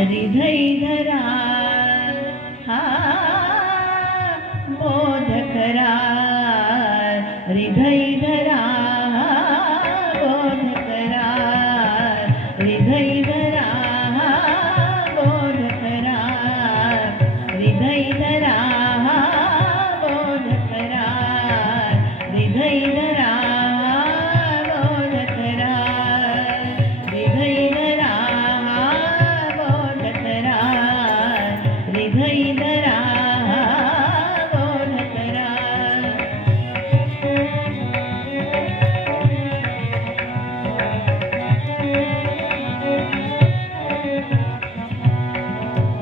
हृदयधरा हा बोध करा हृदयधरा बोध करा हृदयधरा बोध करा हृदयधरा बोध करा हृदयधरा बोध करा हृदयधरा बोध करा हृदयधरा बोध करा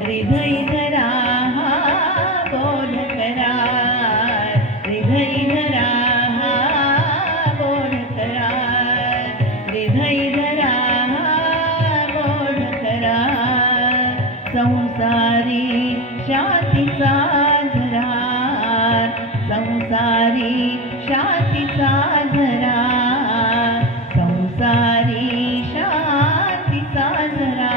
हृदयधरा बोध करा हृदयधरा बोध करा हृदयधरा बोध करा संसारी शांतीचा झरा संसारी शांतीचा झरा संसारी शांतीचा झरा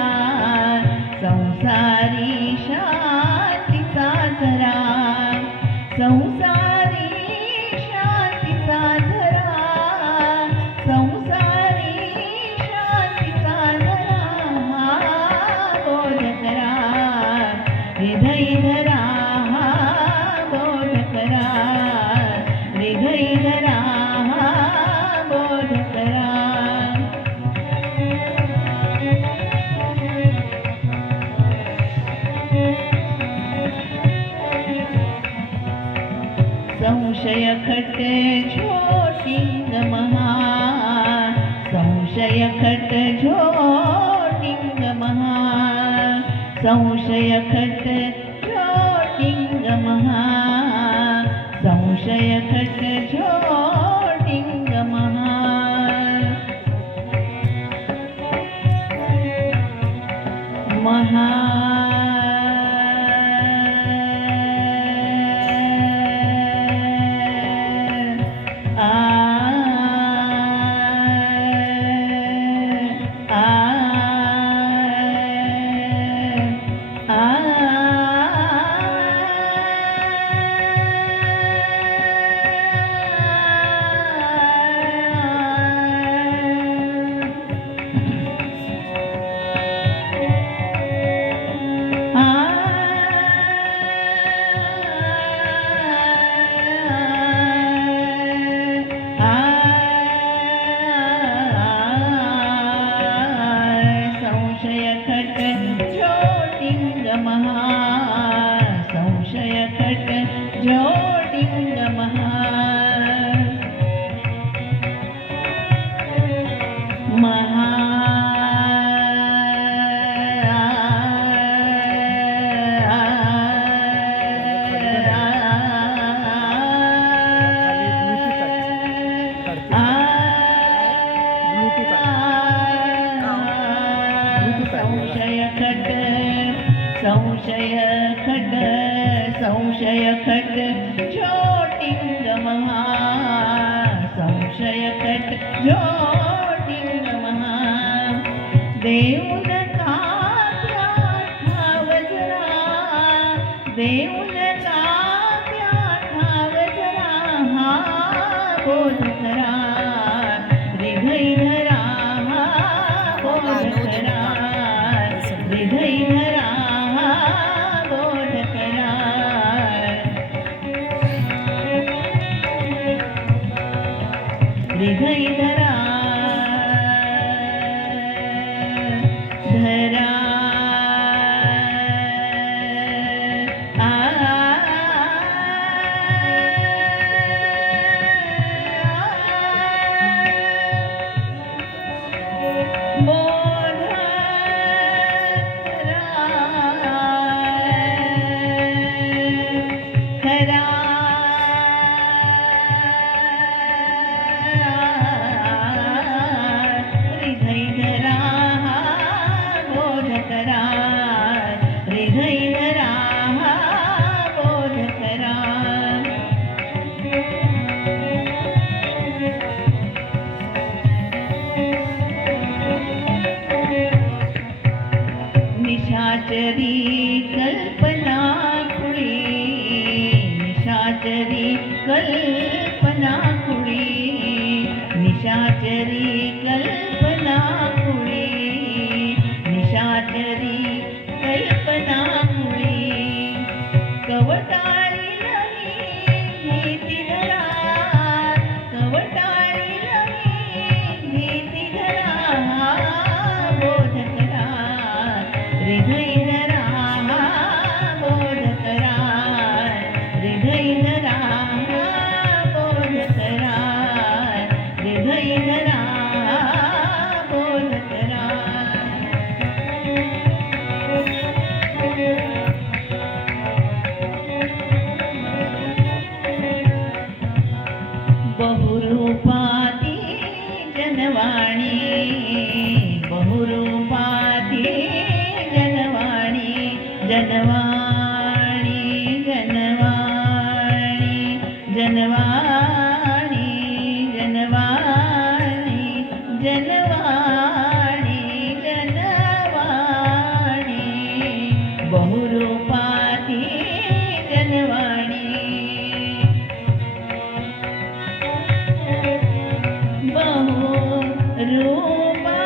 संसारी शांतीचा झरा संसारी शांतीचा झरा संसारी शांतीचा झरा बोध करा हृदयधरा बोध करा हृदयधरा बोध करा संशय खट झोटिंग महा संशय खट झोटिंग महा संशय खट झोटिंग महा संशय खट झोटिंग महा महा संशय खट झोटिंग महा संशय खट झोटिंग महा महा संशय खट संशय खट संशय खट झोटिंग महा संशय खट झोटिंग महा देऊन कात्या ठाव जरा देऊन कात्या ठाव जरा हा बोध करा हृदयधरा बोध करा हृदयधरा बोध करा हृदयधरा धरा बोध करा निशाचरी कल्पना खुळी, निशाचरी कल्पना खुळी, कवटाळी भीती धरा, कवटाळी भीती धरा, बोध करा हृदय धरा, बोध करा हृदय धरा, बोध करा हृदय धरा, बोध करा. बहुरूपाती जनवाणी, बहुरूपाती जनवाणी, जनवाणी जनवाणी जनवाणी जनवाणी जनवाणी जनवाणी, बहुरूपाती जनवाणी. बहुरूपा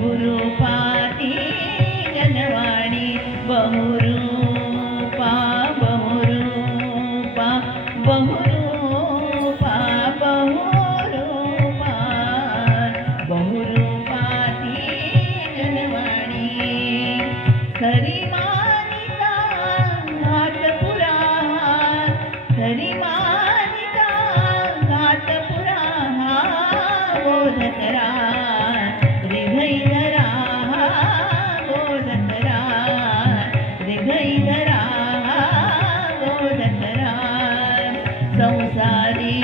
बहुरूपाती जनवाणी, बहुरूपा बहुरूपा बहुरूपा बहुरूपा बहुरूपाती जनवाणी. खरी मानिता घातपुरा, खरी मानिता घातपुरा, बोध करा हृदय धरा, बोध करा हृदय धरा, बोध करा. संसारी